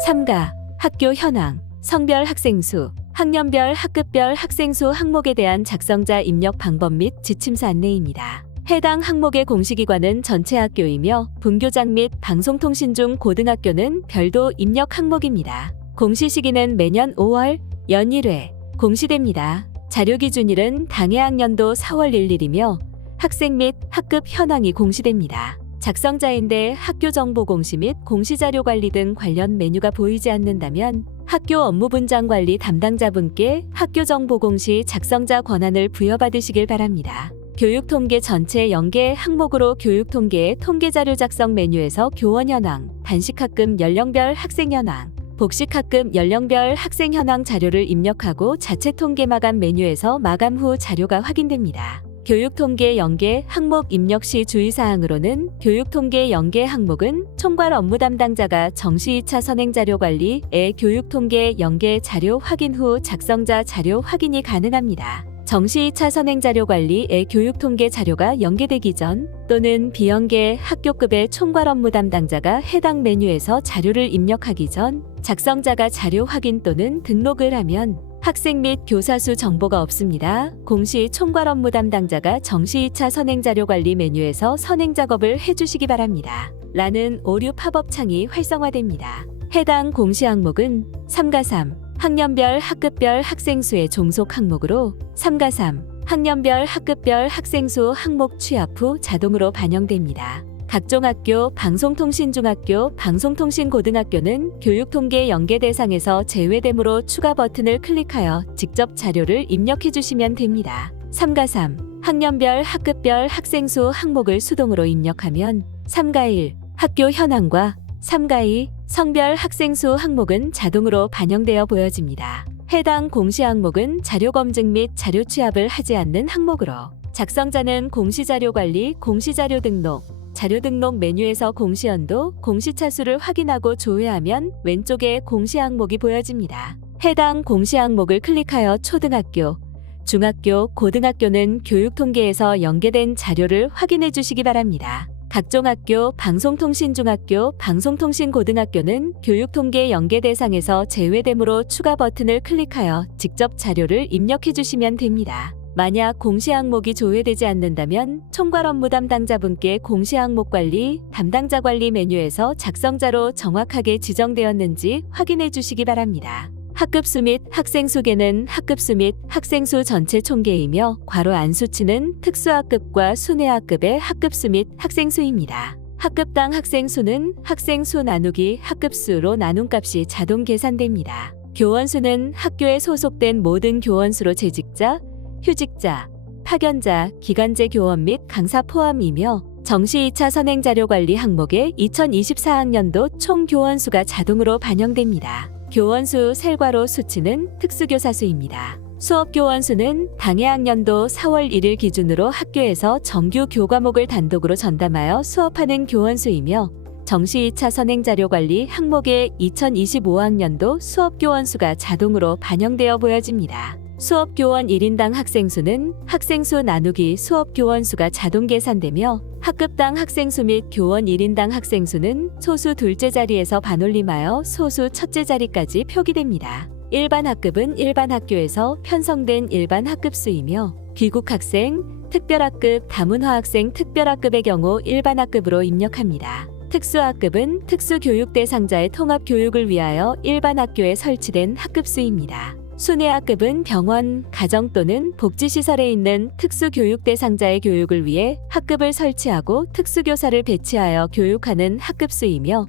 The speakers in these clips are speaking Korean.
3가 학교 현황, 성별 학생 수, 학년별 학급별 학생 수 항목에 대한 작성자 입력 방법 및 지침서 안내입니다. 해당 항목의 공시기관은 전체 학교이며 분교장 및 방송통신 중 고등학교는 별도 입력 항목입니다. 공시 시기는 매년 5월 연 1회 공시됩니다. 자료기준일은 당해학년도 4월 1일이며 학생 및 학급 현황이 공시됩니다. 작성자인데 학교 정보 공시 및 공시자료 관리 등 관련 메뉴가 보이지 않는다면 학교 업무분장 관리 담당자분께 학교 정보 공시 작성자 권한을 부여받으시길 바랍니다. 교육통계 전체 연계 항목으로 교육통계의 통계자료 작성 메뉴에서 교원 현황, 단식학급 연령별 학생 현황, 복식학급 연령별 학생 현황 자료를 입력하고 자체 통계 마감 메뉴에서 마감 후 자료가 확인됩니다. 교육통계 연계 항목 입력 시 주의사항으로는 교육통계 연계 항목은 총괄 업무 담당자가 정시 2차 선행자료 관리에 교육통계 연계 자료 확인 후 작성자 자료 확인이 가능합니다. 정시 2차 선행자료 관리에 교육통계 자료가 연계되기 전 또는 비연계 학교급의 총괄 업무 담당자가 해당 메뉴에서 자료를 입력하기 전 작성자가 자료 확인 또는 등록을 하면 학생 및 교사 수 정보가 없습니다. 공시 총괄 업무 담당자가 정시 2차 선행자료 관리 메뉴에서 선행 작업을 해주시기 바랍니다. 라는 오류 팝업 창이 활성화됩니다. 해당 공시 항목은 3가 3, 학년별 학급별 학생 수의 종속 항목으로 3가 3, 학년별 학급별 학생 수 항목 취합 후 자동으로 반영됩니다. 각종 학교, 방송통신중학교, 방송통신고등학교는 교육통계 연계 대상에서 제외되므로 추가 버튼을 클릭하여 직접 자료를 입력해 주시면 됩니다. 3가 3, 학년별 학급별 학생 수 항목을 수동으로 입력하면 3가 1, 학교 현황과 3가 2, 성별 학생 수 항목은 자동으로 반영되어 보여집니다. 해당 공시 항목은 자료 검증 및 자료 취합을 하지 않는 항목으로 작성자는 공시자료 관리, 공시자료 등록, 자료 등록 메뉴에서 공시연도, 공시차수를 확인하고 조회하면 왼쪽에 공시 항목이 보여집니다. 해당 공시 항목을 클릭하여 초등학교, 중학교, 고등학교는 교육통계에서 연계된 자료를 확인해 주시기 바랍니다. 각종 학교, 방송통신중학교, 방송통신고등학교는 교육통계 연계 대상에서 제외되므로 추가 버튼을 클릭하여 직접 자료를 입력해 주시면 됩니다. 만약 공시 항목이 조회되지 않는다면 총괄 업무 담당자분께 공시 항목 관리, 담당자 관리 메뉴에서 작성자로 정확하게 지정되었는지 확인해 주시기 바랍니다. 학급수 및 학생수계는 학급수 및 학생수 전체 총계이며 괄호 안 수치는 특수학급과 순회학급의 학급수 및 학생수입니다. 학급당 학생수는 학생수 나누기 학급수로 나눈 값이 자동 계산됩니다. 교원수는 학교에 소속된 모든 교원수로 재직자, 휴직자, 파견자, 기간제 교원 및 강사 포함이며 정시 2차 선행자료관리 항목에 2024학년도 총 교원수가 자동으로 반영됩니다. 교원수 셀괄호 수치는 특수교사 수입니다. 수업교원수는 당해학년도 4월 1일 기준으로 학교에서 정규 교과목을 단독으로 전담하여 수업하는 교원수이며 정시 2차 선행자료관리 항목에 2025학년도 수업교원수가 자동으로 반영되어 보여집니다. 수업교원 1인당 학생수는 학생수 나누기 수업교원수가 자동 계산되며 학급당 학생수 및 교원 1인당 학생수는 소수 둘째 자리에서 반올림하여 소수 첫째 자리까지 표기됩니다. 일반 학급은 일반 학교에서 편성된 일반 학급수이며 귀국학생, 특별학급, 다문화학생 특별학급의 경우 일반 학급으로 입력합니다. 특수학급은 특수교육 대상자의 통합교육을 위하여 일반 학교에 설치된 학급수입니다. 순회학급은 병원, 가정 또는 복지시설에 있는 특수교육 대상자의 교육을 위해 학급을 설치하고 특수교사를 배치하여 교육하는 학급수이며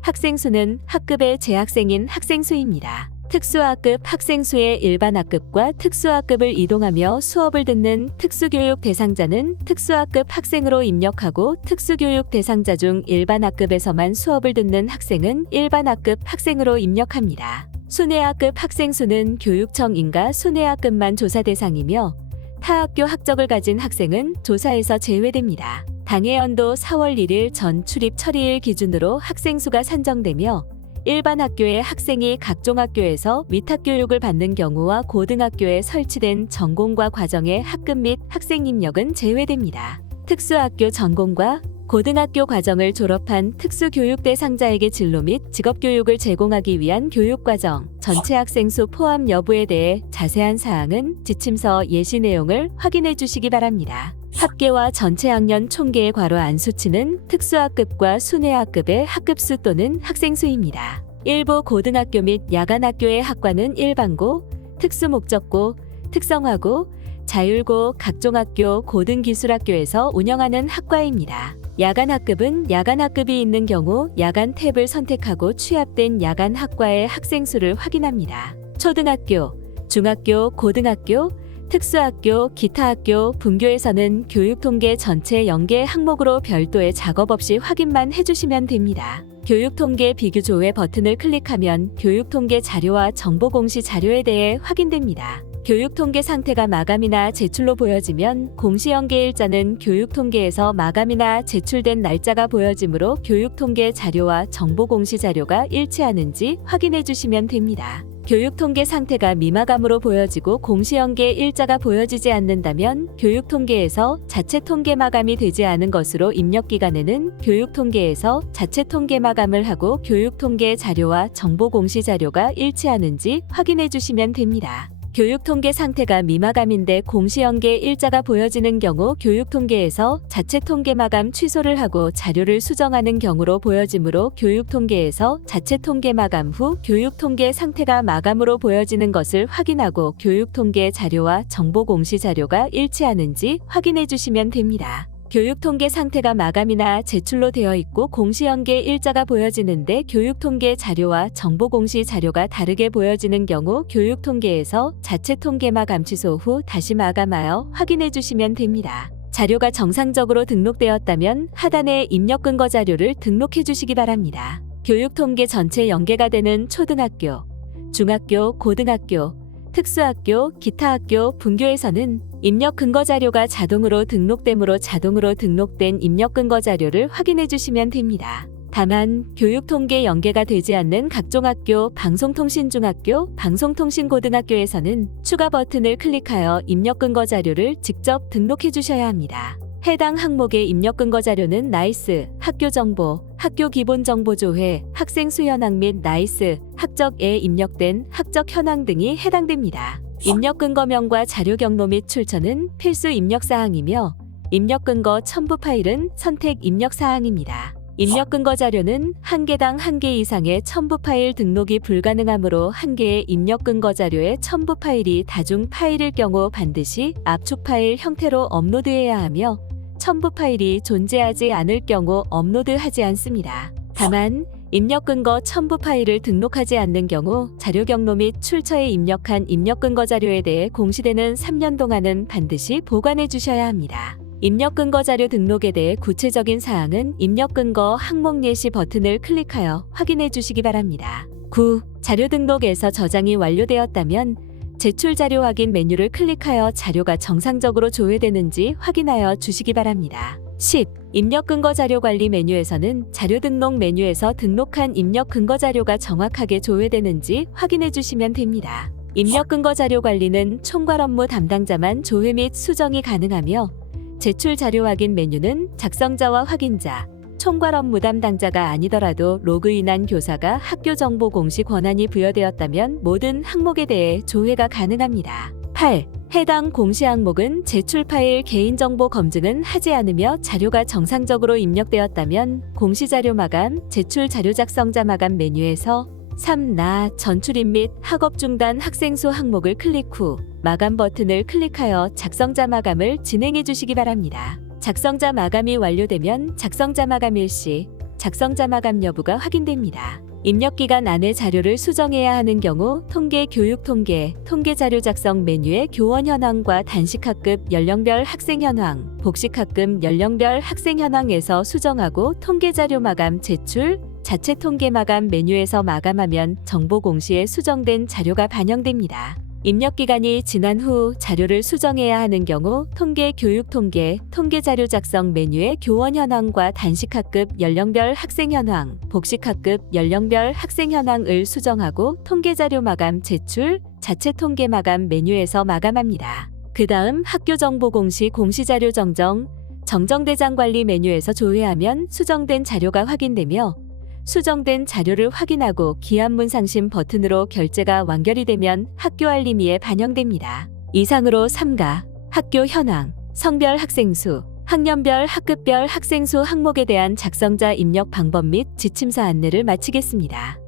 학생수는 학급의 재학생인 학생수입니다. 특수학급 학생수의 일반 학급과 특수학급을 이동하며 수업을 듣는 특수교육 대상자는 특수학급 학생으로 입력하고 특수교육 대상자 중 일반 학급에서만 수업을 듣는 학생은 일반 학급 학생으로 입력합니다. 순회학급 학생수는 교육청 인가 순회학급만 조사 대상이며 타 학교 학적을 가진 학생은 조사에서 제외됩니다. 당해연도 4월 1일 전 출입 처리일 기준으로 학생수가 산정되며 일반 학교의 학생이 각종 학교에서 위탁교육을 받는 경우와 고등학교에 설치된 전공과 과정의 학급 및 학생 입력은 제외됩니다. 특수학교 전공과 고등학교 과정을 졸업한 특수교육 대상자에게 진로 및 직업교육을 제공하기 위한 교육과정, 전체 학생 수 포함 여부에 대해 자세한 사항은 지침서 예시 내용을 확인해 주시기 바랍니다. 합계와 전체 학년 총계의 괄호 안 수치는 특수학급과 순회학급의 학급수 또는 학생수입니다. 일부 고등학교 및 야간학교의 학과는 일반고, 특수목적고, 특성화고, 자율고, 각종학교, 고등기술학교에서 운영하는 학과입니다. 야간학급은 야간학급이 있는 경우 야간 탭을 선택하고 취합된 야간학과의 학생 수를 확인합니다. 초등학교, 중학교, 고등학교, 특수학교, 기타학교, 분교에서는 교육통계 전체 연계 항목으로 별도의 작업 없이 확인만 해주시면 됩니다. 교육통계 비교조회 버튼을 클릭하면 교육통계 자료와 정보공시 자료에 대해 확인됩니다. 교육통계 상태가 마감이나 제출로 보여지면 공시연계일자는 교육통계에서 마감이나 제출된 날짜가 보여지므로 교육통계 자료와 정보공시 자료가 일치하는지 확인해 주시면 됩니다. 교육통계 상태가 미마감으로 보여지고 공시연계 일자가 보여지지 않는다면 교육통계에서 자체 통계 마감이 되지 않은 것으로 입력기간에는 교육통계에서 자체 통계 마감을 하고 교육통계 자료와 정보공시 자료가 일치하는지 확인해 주시면 됩니다. 교육통계 상태가 미마감인데 공시연계 일자가 보여지는 경우 교육통계에서 자체 통계 마감 취소를 하고 자료를 수정하는 경우로 보여지므로 교육통계에서 자체 통계 마감 후 교육통계 상태가 마감으로 보여지는 것을 확인하고 교육통계 자료와 정보공시 자료가 일치하는지 확인해 주시면 됩니다. 교육통계 상태가 마감이나 제출로 되어 있고 공시연계 일자가 보여지는데 교육통계 자료와 정보공시 자료가 다르게 보여지는 경우 교육통계에서 자체 통계 마감 취소 후 다시 마감하여 확인해 주시면 됩니다. 자료가 정상적으로 등록되었다면 하단에 입력 근거 자료를 등록해 주시기 바랍니다. 교육통계 전체 연계가 되는 초등학교, 중학교, 고등학교, 특수학교, 기타학교, 분교에서는 입력 근거 자료가 자동으로 등록되므로 자동으로 등록된 입력 근거 자료를 확인해 주시면 됩니다. 다만 교육통계 연계가 되지 않는 각종 학교, 방송통신중학교, 방송통신고등학교에서는 추가 버튼을 클릭하여 입력 근거 자료를 직접 등록해 주셔야 합니다. 해당 항목의 입력 근거 자료는 나이스, 학교 정보, 학교 기본 정보 조회, 학생 수 현황 및 나이스, 학적에 입력된 학적 현황 등이 해당됩니다. 입력 근거명과 자료 경로 및 출처는 필수 입력 사항이며 입력 근거 첨부 파일은 선택 입력 사항입니다. 입력 근거 자료는 한 개당 한 개 이상의 첨부 파일 등록이 불가능하므로 한 개의 입력 근거 자료의 첨부 파일이 다중 파일일 경우 반드시 압축 파일 형태로 업로드해야 하며 첨부 파일이 존재하지 않을 경우 업로드하지 않습니다. 다만 입력 근거 첨부 파일을 등록하지 않는 경우 자료 경로 및 출처에 입력한 입력 근거 자료에 대해 공시되는 3년 동안은 반드시 보관해 주셔야 합니다. 입력 근거 자료 등록에 대해 구체적인 사항은 입력 근거 항목 예시 버튼을 클릭하여 확인해 주시기 바랍니다. 9. 자료 등록에서 저장이 완료되었다면 제출 자료 확인 메뉴를 클릭하여 자료가 정상적으로 조회되는지 확인하여 주시기 바랍니다. 10. 입력 근거 자료 관리 메뉴에서는 자료 등록 메뉴에서 등록한 입력 근거 자료가 정확하게 조회되는지 확인해 주시면 됩니다. 입력 근거 자료 관리는 총괄 업무 담당자만 조회 및 수정이 가능하며 제출 자료 확인 메뉴는 작성자와 확인자, 총괄 업무 담당자가 아니더라도 로그인한 교사가 학교 정보 공시 권한이 부여되었다면 모든 항목에 대해 조회가 가능합니다. 8. 해당 공시 항목은 제출 파일 개인정보 검증은 하지 않으며 자료가 정상적으로 입력되었다면 공시 자료 마감, 제출 자료 작성자 마감 메뉴에서 3. 전출입 및 학업 중단 학생 수 항목을 클릭 후 마감 버튼을 클릭하여 작성자 마감을 진행해 주시기 바랍니다. 작성자 마감이 완료되면 작성자 마감 일시, 작성자 마감 여부가 확인됩니다. 입력 기간 안에 자료를 수정해야 하는 경우 통계 교육 통계, 통계 자료 작성 메뉴의 교원 현황과 단식 학급 연령별 학생 현황, 복식 학급 연령별 학생 현황에서 수정하고 통계 자료 마감 제출, 자체 통계 마감 메뉴에서 마감하면 정보 공시에 수정된 자료가 반영됩니다. 입력 기간이 지난 후 자료를 수정해야 하는 경우 통계 교육 통계, 통계 자료 작성 메뉴의 교원 현황과 단식 학급 연령별 학생 현황, 복식 학급 연령별 학생 현황을 수정하고 통계 자료 마감 제출, 자체 통계 마감 메뉴에서 마감합니다. 그 다음 학교 정보 공시 공시 자료 정정, 정정대장 관리 메뉴에서 조회하면 수정된 자료가 확인되며 수정된 자료를 확인하고 기한문 상심 버튼으로 결제가 완결이 되면 학교 알림이에 반영됩니다. 이상으로 3가 학교 현황, 성별 학생 수, 학년별 학급별 학생 수 항목에 대한 작성자 입력 방법 및 지침서 안내를 마치겠습니다.